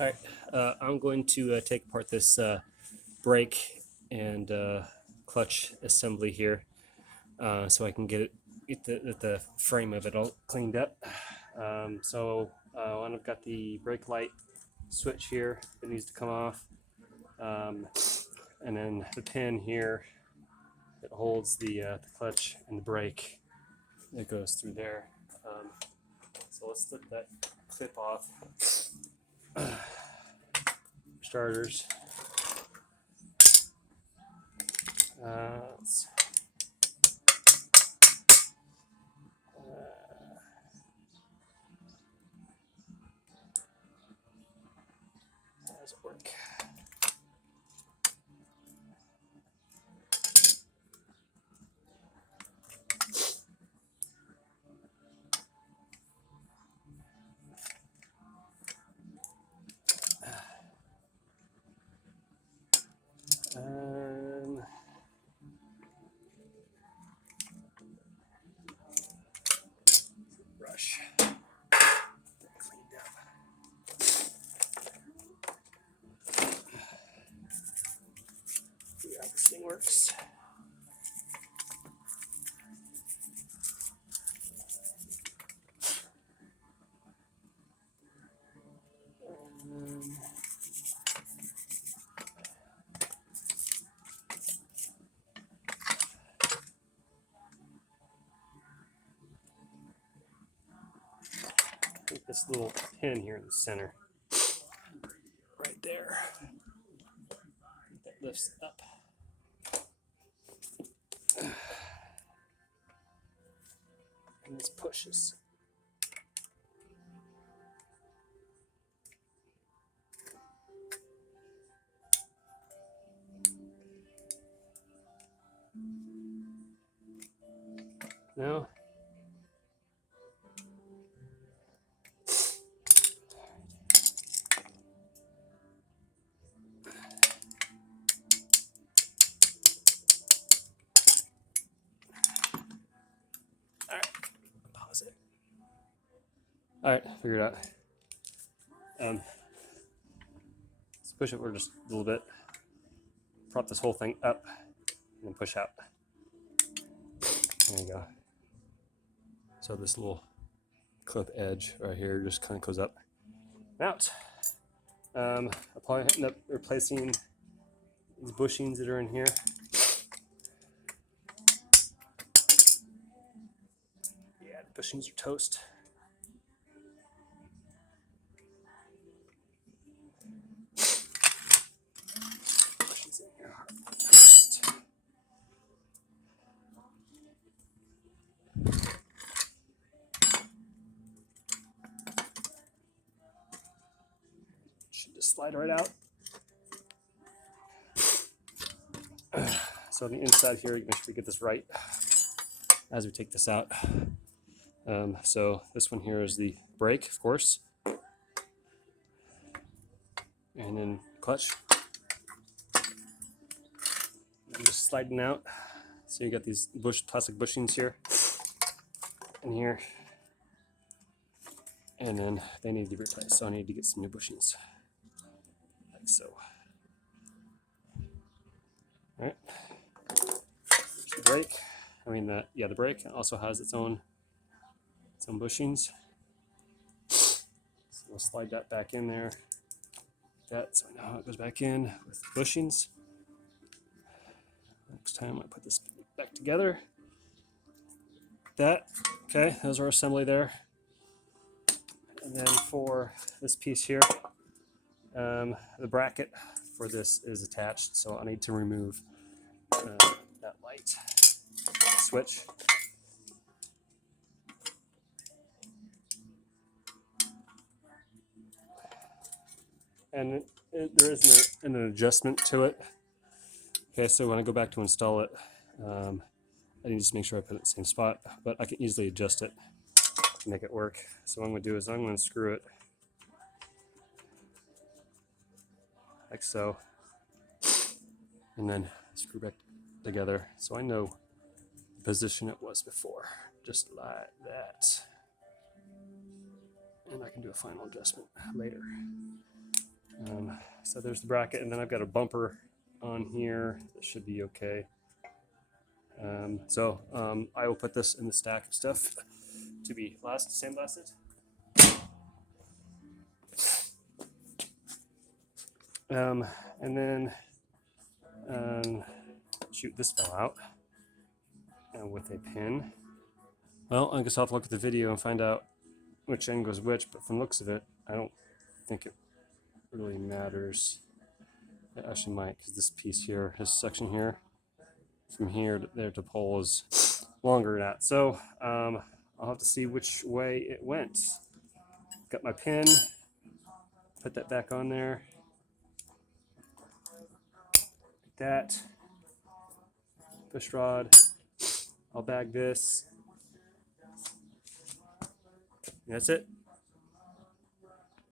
All right, I'm going to take apart this brake and clutch assembly here, so I can get the frame of it all cleaned up. When I've got the brake light switch here, it needs to come off, and then the pin here that holds the clutch and the brake, it goes through there. So let's slip that clip off. Starters. Let's, how does it work? Brush. Cleaned up. See how this thing works. I think this little pin here in the center, right there, that lifts up. And this pushes. Now, all right, pause it. All right, figured it out. Let's push it for just a little bit. Prop this whole thing up, and then push out. There you go. So this little clip edge right here just kind of goes up and out. I'll probably end up replacing these bushings that are in here. Yeah, the bushings are toast. Bushings in here are toast. Should just slide right out. So on the inside here, you make sure we get this right as we take this out. So this one here is the brake, of course, and then clutch. I'm just sliding out. So you got these plastic bushings here and here, and then they need to be replaced. So I need to get some new bushings, like so. All right. There's the brake. The brake also has its own bushings. So we'll slide that back in there. So I know how it goes back in with bushings. Next time I put this back together. Okay, those are assembly there. And then for this piece here, the bracket for this is attached, so I need to remove that light switch. And there is an adjustment to it. Okay, so when I go back to install it, I need to just make sure I put it in the same spot, but I can easily adjust it to make it work. So what I'm going to do is I'm going to screw it like so, and then screw back together so I know the position it was before, just like that. And I can do a final adjustment later. So there's the bracket, and then I've got a bumper on here that should be okay. I will put this in the stack of stuff to be sandblasted. And then shoot, this fell out with a pin. Well, I guess I'll have to look at the video and find out which end goes which, but from the looks of it, I don't think it really matters. It actually might, because this piece here, this section here, from here to there to pole is longer than that. So I'll have to see which way it went. Got my pin, put that back on there. Like that. Push rod. I'll bag this. And that's it.